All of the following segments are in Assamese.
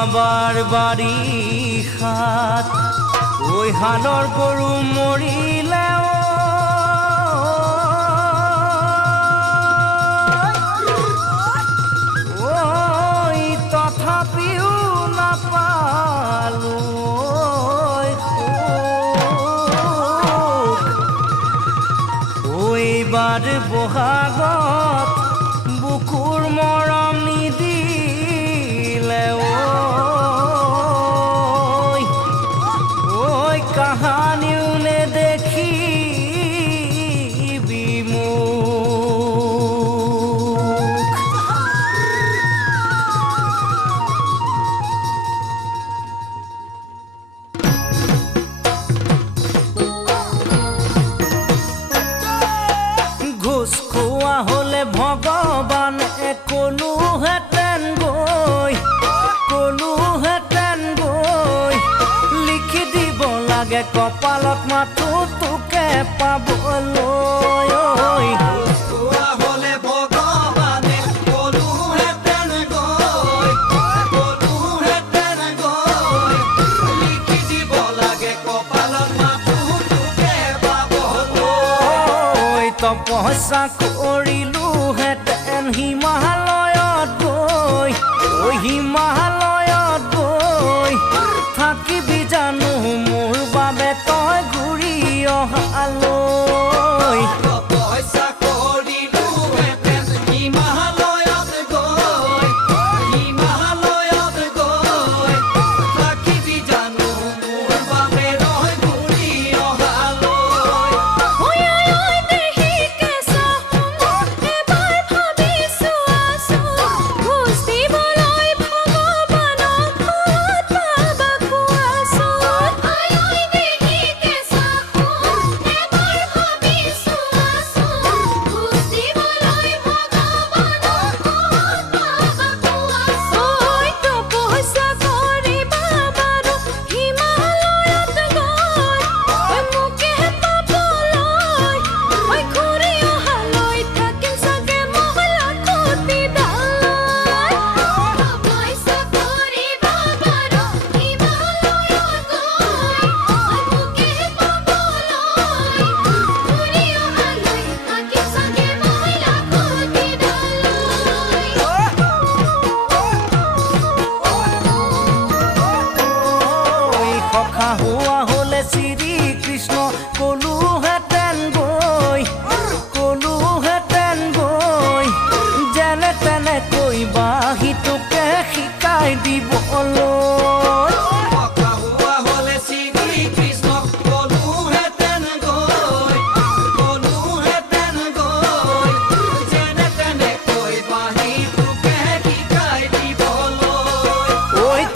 যোৱাবাৰ বাৰিষাত ঐ হালৰ গৰু মৰিলে ঐ তথাপিও নাপালো এইবাৰ বহাগত বুকুৰ মৰম নিদিলে ঐ কাহানিও নেদেখিবি মোক ঘোষ খোৱা হলে ভগৱান কলোহেঁতেন গৈ লিখি দিব লাগে কপালত মাথো তোকে পাবলৈ তপস্যা কৰিলোহেঁতেন হিমালয়ত গৈ থাকিবি জানো মোৰ বাবে তই ঘূৰি অহালৈ তপস্যা কৰিলোহেঁতেন হিমালয়ত গৈ থাকিবি জানো মোৰ বাবে তই ঘূৰি হোৱা হলে শ্ৰীকৃষ্ণ কলোহেঁতেন গৈ যেনে তেনেকৈ বাঁহীটোকে শিকাই দিবলৈ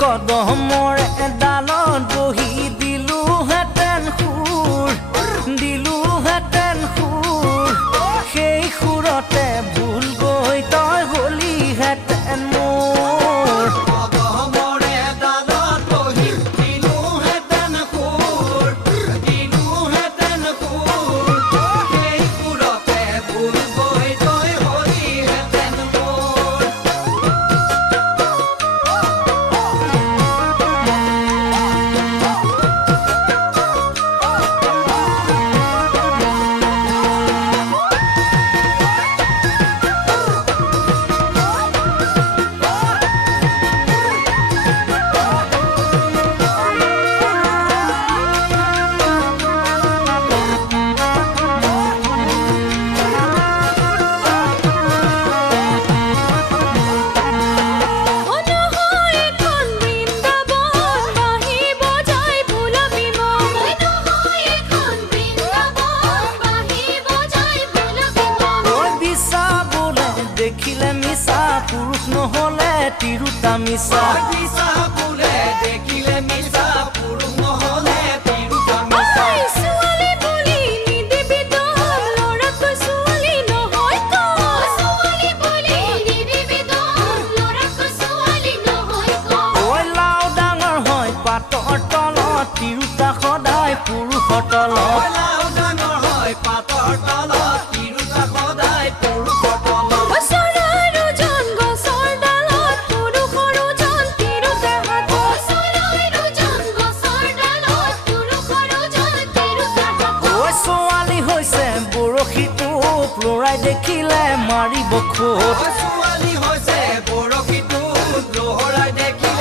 কদমৰ এডালত বহি দিলোহেঁতেন সুৰ সেই সুৰতে ভুল গৈ তই হলিহেঁতেন মোৰ কদমৰ এডালত বহি দিলোহেঁতেন সুৰ সেই সুৰতে ভুল গৈ তই হলিহেঁতেন মোৰ দেখিলে মিছা পুৰুষ নহলে তিৰোতা মিছা বোলে দেখিলে মিছা পুৰুষ নহলে তিৰোতা মিছা ছোৱালী বুলি নিদিবি দম ল'ৰাকৈ ছোৱালী নহয় ছোৱালী বুলি নিদিবি দম ল'ৰাকৈ ছোৱালী নহয় ঐ লাও ডাঙৰ হয় পাতৰ তলত তিৰোতা সদায় পুৰুষৰ তলত লাও ডাঙৰ হয় পাতৰ তলত তিৰোতা সদায় পুৰুষৰ তলত দেখিলে মাৰিব খোট ছোৱালী হৈছে বৰশীটো লহৰাই দেখি